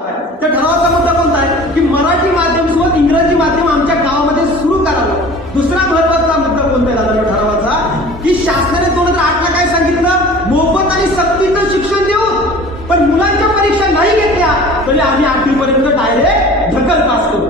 त्या ठरावाचा मुद्दा कोणता आहे की मराठी माध्यम सोबत इंग्रजी माध्यम आमच्या गावामध्ये सुरू करावं. दुसरा महत्वाचा मुद्दा कोणता आहे दादा ठरावाचा की शासनाने 2008 ला काय सांगितलं, मोफत आणि सक्तीचं शिक्षण देऊ, पण मुलांच्या परीक्षा नाही घेतल्या तरी आम्ही 8वी पर्यंत डायरेक्ट ढकल पास करू.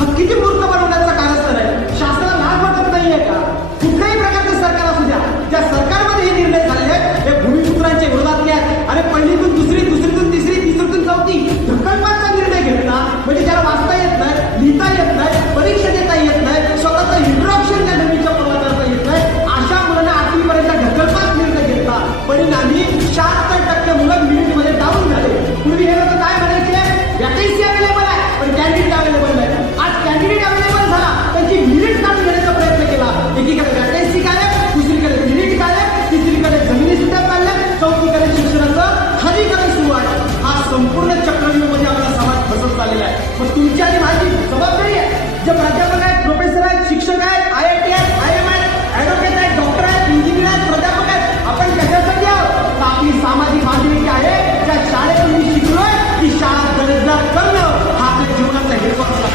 हा किती मूर्ख बनवण्याचा कारस्थान आहे. शासनाला लाज वाटत नाहीये का? कुठल्याही प्रकारचं सरकार असू द्या, ज्या सरकारमध्ये हे निर्णय झालेले आहेत हे भूमिपुत्रांच्या विरोधातले आहेत. आणि पहिलीतून दुसरी, दुसरीतून तिसरी, तिसरीतून चौथी ढकल पासचा निर्णय घेतला म्हणजे ज्याला वाचता येत नाही, लिहिता येत नाही, परीक्षा देता येत नाही, स्वतःचा इंट्रोडक्शन त्या नवीच्या पूर्ण करता येत नाही, अशा मुलांना 8वी पर्यंत ढकल पास निर्णय घेतला. परिणामी 76% मुलं मिनिटमध्ये डाऊन झाले. पूर्वी हे लोक काय म्हणायचे, वॅकन्सी अवेलेबल आहे पण कॅन्डिडेट अवेलेबल नाही. आज कॅन्डिडेट अवेलेबल झाला, त्यांची मिनिट काढून घेण्याचा प्रयत्न केला. एकीकडे वॅकन्सी काय आहे, दुसरीकडे मिनिट काय आहे, तिसरीकडे जमिनी सुद्धा काढल्या, चौथीकडे शिक्षणाचं खालीकरण सुरू आहे. हा संपूर्ण चक्रव्यूहामध्ये आपला समाज फसत चाललेला आहे. मग तुमची आणि माझी जबाबदारी आहे. जे प्राध्यापक आहेत, प्रोफेसर आहेत, शिक्षक आहेत, IIT आहेत, IIM आहेत, ऍडव्होकेट आहेत, डॉक्टर आहेत, इंजिनियर आहेत, प्राध्यापक आहेत, आपण कशासाठी आहोत तर आपली सामाजिक बांधिलकी आहे. त्या शाळेतून मी शिकलोय की शाळा दर्जेदार करणं हा आपल्या जीवनाचा हेतू असला.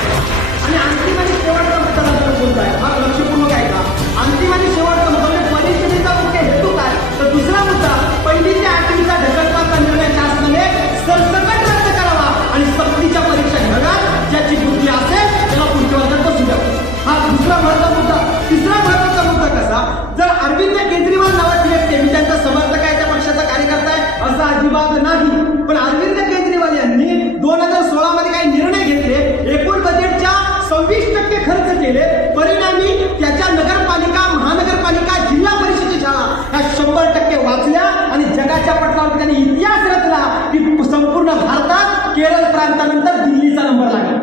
आणि अंतिम आणि शेवटचा मुद्दा बोलत आहे, हा लक्षपूर्वक आहे का? अंतिम आणि शेवटचा मुद्दा म्हणजे परीक्षेचा मुख्य हेतू काय, तर दुसरा मुद्दा 1ली ते 8वीचा ढकलपासचा निर्णय शासनाने सरसकट रद्द करावा आणि सक्तीच्या परीक्षा घ्याव्यात. ज्याची बुद्धी असेल त्याला पुढच्या वर्गात बसू द्यावं. हा दुसरा महत्वाचा मुद्दा. तिसरा महत्वाचा मुद्दा कसा, जर अरविंद केजरीवाल नावाचे व्यक्ती, मी त्यांचा समर्थक आहे, त्या पक्षाचा कार्यकर्ता आहे असं अजिबात नाही, पण अरविंद केजरीवाल यांनी 2016 मध्ये काही निर्णय घेतले, एकूण बजेटच्या 26% खर्च केले. परिणामी त्याच्या नगरपालिका, महानगरपालिका, जिल्हा परिषदेच्या शाळा ह्या 100% वाचल्या आणि जगाच्या पटलावर त्यांनी इतिहास रचला की संपूर्ण भारतात केरळ प्रांतानंतर दिल्लीचा नंबर लागला.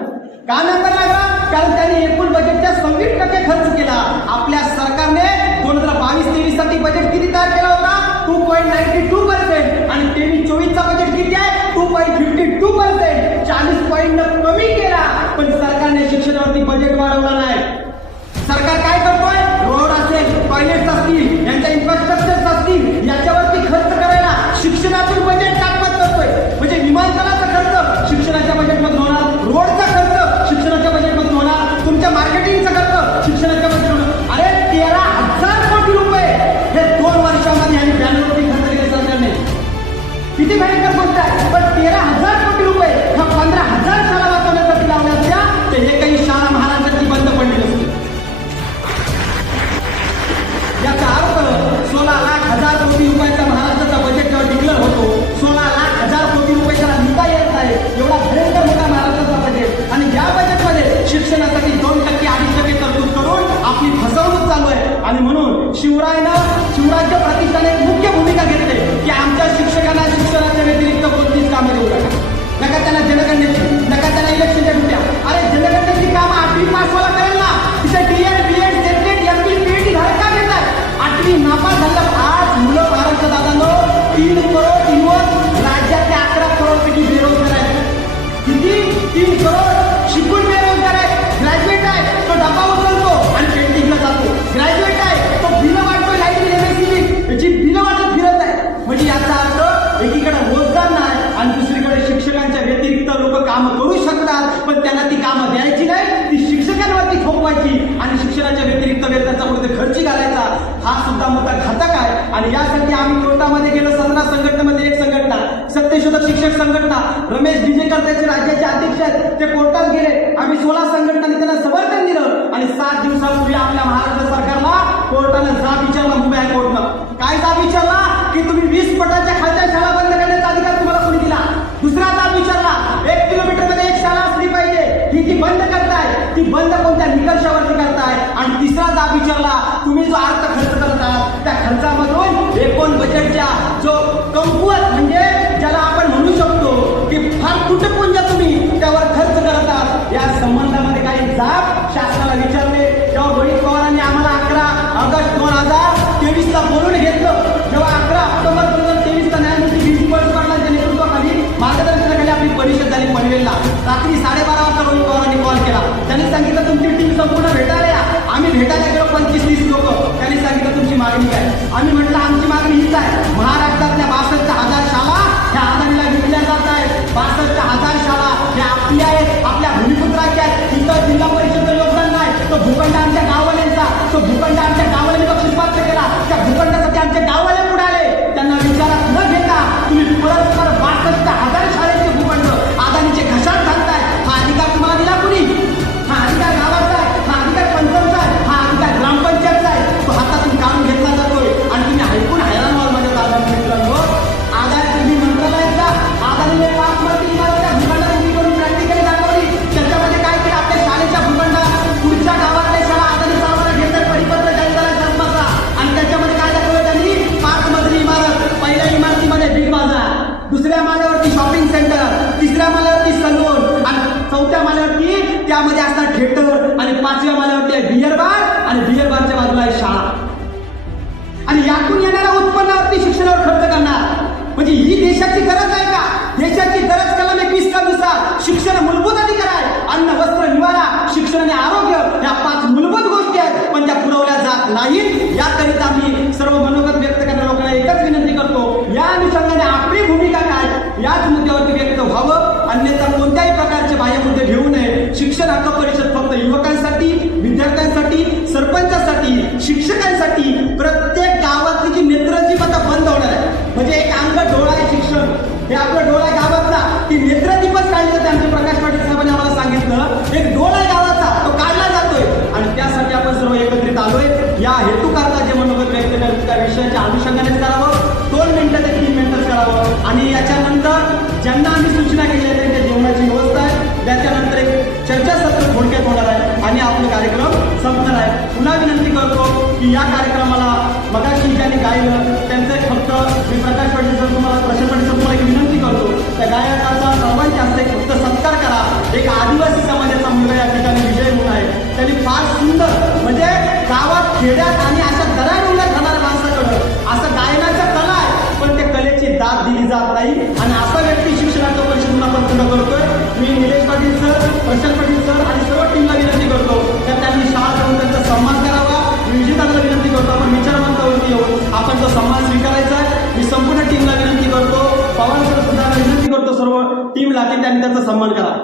का नंबर लागला? कारण त्यांनी एकूण बजेटच्या 26% खर्च केला. आपल्या सरकारने 2022-23 साठी बजेट किती तयार केला होता, 2.92% आणि 23-24चा बजेट किती आहे, 2.52%. 40 पॉईंट कमी केला, पण सरकारने शिक्षणावरती बजेट वाढवला नाही. सरकार काय करतोय, रोड असेल, टॉयलेट्स असतील, यांच्या इन्फ्रास्ट्रक्चर असतील, याच्यावरती खर्च करायला शिक्षणातून बजेट टाकत करतोय. म्हणजे विमानतळाचा खर्च शिक्षणाच्या बजेटमध्ये होणार, रोडचा खर्च शिक्षणाच्या बजेटमध्ये होणार, तुमच्या मार्केटिंगचा खर्च शिक्षणाच्या बजेट होणार. अरे 13,000 कोटी रुपये हे 2 वर्षामध्ये आणि बँगलोरची खर्च केले सरकारने. किती भयंकर गोष्ट आहे. पण 13,000 कोटी रुपये ह्या 15,000 शाळा वाचवण्यासाठी लावल्या असत्या तर हे काही शाळा महाराष्ट्राची बंद पडली नसती. याचा अर्थ 16,00,000 कोटी रुपयाचा महाराष्ट्राचा बजेट जेव्हा डिक्लेअर होतो, 16,00,000 कोटी रुपये त्याला लिहिता येत आहे, एवढा भयंकर मोठा महाराष्ट्राचा बजेट. आणि या बजेटमध्ये शिक्षणासाठी 2%, 2.5% तरतूद करून आपली फसवणूक चालू आहे. आणि म्हणून शिवराज्य प्रतिष्ठाने एक मुख्य भूमिका घेतली की आमच्या शिक्षकांना शिक्षणाच्या व्यतिरिक्त कोणतीच कामं देऊ नका. नका त्यांना जनगणनेची, नका त्यांना इलेक्शनच्या ड्युट्या. अरे जनगणनेची कामं 8वी पासवाला करेल ना, तिथे DED, BEd, SET NET, MPhil, PhD झाले का घेतात? 8वी नापास झालं. आज मुलं महाराष्ट्र दादांनो 3 करोड युवक राज्यातले 11 करोडपैकी बेरोजगार आहेत. किती? 3 करोड शिकून बेरोजगार आहे. ग्रॅज्युएट आहे तो डबा उचलतो आणि पेंटिंगला जातो, ग्रॅज्युएट आहे तो बिलं वाटतो, लाईट बिल, MSC याची बिलं वाटत फिरत आहे. म्हणजे याचा अर्थ एकीकडे रोजगार नाही आणि दुसरीकडे शिक्षकांच्या व्यतिरिक्त लोक कामं करू शकतात, पण त्यांना ती कामं द्यायची नाही, ती शिक्षकांवरती थोपवायची आणि शिक्षणाच्या व्यतिरिक्त वेतनाचा कुठे खर्ची घालायचा. हा सुद्धा मोठा घातक आहे. आणि यासाठी आम्ही कोर्टामध्ये गेलो. 17 संघटनेमध्ये एक संघटना सत्यशोधक शिक्षक संघटना, रमेश डिजेकर त्याचे राज्याचे अध्यक्ष आहेत, ते कोर्टात गेले. आम्ही 16 संघटनांनी त्यांना समर्थन दिलं आणि 7 दिवसापूर्वी आपल्या महाराष्ट्र सरकारला कोर्टानं जाब विचारला. मुंबई हायकोर्टनं काय जाब विचारला की तुम्ही 20 फुटाच्या खालच्या शाळा बंद करण्याचा अधिकार तुम्हाला कोणी दिला. दुसरा जाब विचारला 1 किलोमीटरमध्ये एक शाळा असली पाहिजे, ही ती बंद करताय, ती बंद कोणत्या निकषावरती करताय. आणि तिसरा जाब विचारला तुम्ही जो अर्थ खर्च करत आहात त्या खर्चामधून एकूण बजेटच्या जो कमकुवत म्हणजे ज्याला आपण म्हणू शकतो की फार तुटपुंज तुम्ही त्यावर खर्च करत आहात. या संबंधामध्ये काही जाब शासनाला विचारले. जेव्हा रोहित पवारांनी आम्हाला 11 ऑगस्ट 2023 ला बोलून घेतलं, जेव्हा 11 ऑक्टोबर 2023 ला न्यायमूर्ती B.C. पडसवालांच्या नेतृत्वाखाली मार्गदर्शनाखाली आपली परिषद झाली पनवेलला. रात्री 12:30 वाजता रोहित पवारांनी कॉल केला. त्यांनी सांगितलं तुमची टीम संपूर्ण भेटायला या. आम्ही भेटायला गेलो 25-30 लोक. त्यांनी सांगितलं तुमची मागणी काय. आम्ही म्हटलं आमची मागणी हीच आहे, महाराष्ट्रातल्या 62,000 शाळा ह्या आदानीला विकल्या जात आहेत. 62,000 शाळा आपल्या आहेत, आपल्या भूमिपुत्राच्या आहेत. इथं जिल्हा परिषदचं योगदान नाही, तो भूखंड आमच्या गाववाल्यांचा, तो भूखंड आमच्या गाववाल्यांनी बक्षीस पात्र केला. त्या भूखंडासाठी आमचे गाववाले पुढे आले. त्यांना विचारात न घेता तुम्ही परस्पर 62,000 शाळेचे भूखंड अदानीचे घशात घालताय. हा अधिकार तुम्हाला दिला कुणी? हा अधिकार गावाचा आहे, हा अधिकार पंचायतचा आहे, हा अधिकार ग्रामपंचायतचा आहे. तो हातातून काढून घेतला जातोय आणि तुम्ही ऐकून हैराण व्हाल माझ्या दादा मित्रांनो. आधार तुम्ही मंत्रालयाचा आदानीने 5 मजली इमारत त्या भूखंडात उभी करून प्रॅक्टिकली दाखवली. त्याच्यामध्ये काय केलं? आपल्या शाळेच्या भूखंडात पुढच्या गावातल्या शाळा आदानी चालवणार घेतलं परिपत्र जारी झाला शासनाचा आणि त्याच्यामध्ये काय दाखवलं त्यांनी? 5 मजली इमारत. पहिल्या इमारतीमध्ये बिग बाजार, दुसऱ्या माळ्यावरती शॉपिंग सेंटर, तिसऱ्या माळ्यावरती सलून आणि चौथ्या माळ्यावरती त्यामध्ये असणार थिएटर आणि 5व्या माळ्यावरती आहे बियर बार आणि बियर बारच्या बाजूला आहे शाळा. आणि यातून येणाऱ्या उत्पन्नावरती शिक्षणावर खर्च करणार. म्हणजे ही देशाची गरज आहे का? देशाची गरज कलम 21 नुसार शिक्षण मूलभूत अधिकार आहे. अन्न, वस्त्र, निवारा, शिक्षण आणि आरोग्य या 5 मूलभूत गोष्टी आहेत, पण त्या पुरवल्या जात नाहीत. याकरिता मी सर्व मनोगत व्यक्त करणाऱ्या लोकांना एकच विनंती करतो, या अनुषंगाने आपली भूमिका काय याच मुद्द्यावरती व्यक्त व्हावं. अन्यथा कोणत्याही प्रकारचे बाह्य मुद्दे घेऊ नये. शिक्षण हक्क परिषद फक्त युवकांसाठी, विद्यार्थ्यांसाठी, सरपंचासाठी, शिक्षकांसाठी, प्रत्येक गावातली जी नेत्रदीप आता बंद होणार आहे. म्हणजे एक अंग डोळा आहे शिक्षण, हे आपलं डोळा आहे गावातला, ती नेत्रदीपच काढली जाते. आमचे प्रकाश पाटील साहेबांनी आम्हाला सांगितलं एक डोळा आहे गावाचा, तो काढला जातोय आणि त्यासाठी आपण सर्व एकत्रित आलोय. या हेतूकरता जे मनोगत व्यक्त करत त्या विषयाच्या अनुषंगानेच करावं. 2 मिनिटं ते 3 मिनिटच करावं आणि याच्यानंतर ज्यांना आम्ही सूचना केल्या त्यांच्या जेवणाची व्यवस्था आहे. त्याच्यानंतर एक चर्चासत्र थोडक्यात होणार आहे आणि आपला कार्यक्रम संपणार आहे. पुन्हा विनंती करतो की या कार्यक्रमाला मगाशी ज्यांनी गायलं त्यांचं एक फक्त मी प्रकाश पाटील सर तुम्हाला प्रशांत पाटील सर तुम्हाला एक विनंती करतो, त्या गायकाचा सर्वांच्या हस्ते फक्त सत्कार करा. एक आदिवासी समाजाचा मुलगा या ठिकाणी विजय म्हणून आहे. त्यांनी फार सुंदर म्हणजे गावात, खेड्यात आणि अशा दराडोंगरात राहणाऱ्या माणसाकडं असं गायनाचा कला आहे, पण त्या कलेची दाद दिली जात नाही आणि असा व्यक्ती शिक्षणाच्या परिषदेतून आपण पुढे करतोय. मी निलेश पाटील सर, प्रशांत पाटील सर आणि सर्व टीमला विनंती करतो तर त्यांनी शाळा जाऊन त्यांचा सन्मान करावा. मी विजेत्यांना विनंती करतो आपण विचारवंतावरती येऊन आपण तो सन्मान स्वीकारायचा आहे. मी संपूर्ण टीमला विनंती करतो, पवार सर सुद्धा विनंती करतो सर्व टीमला की त्यांनी त्याचा सन्मान करा.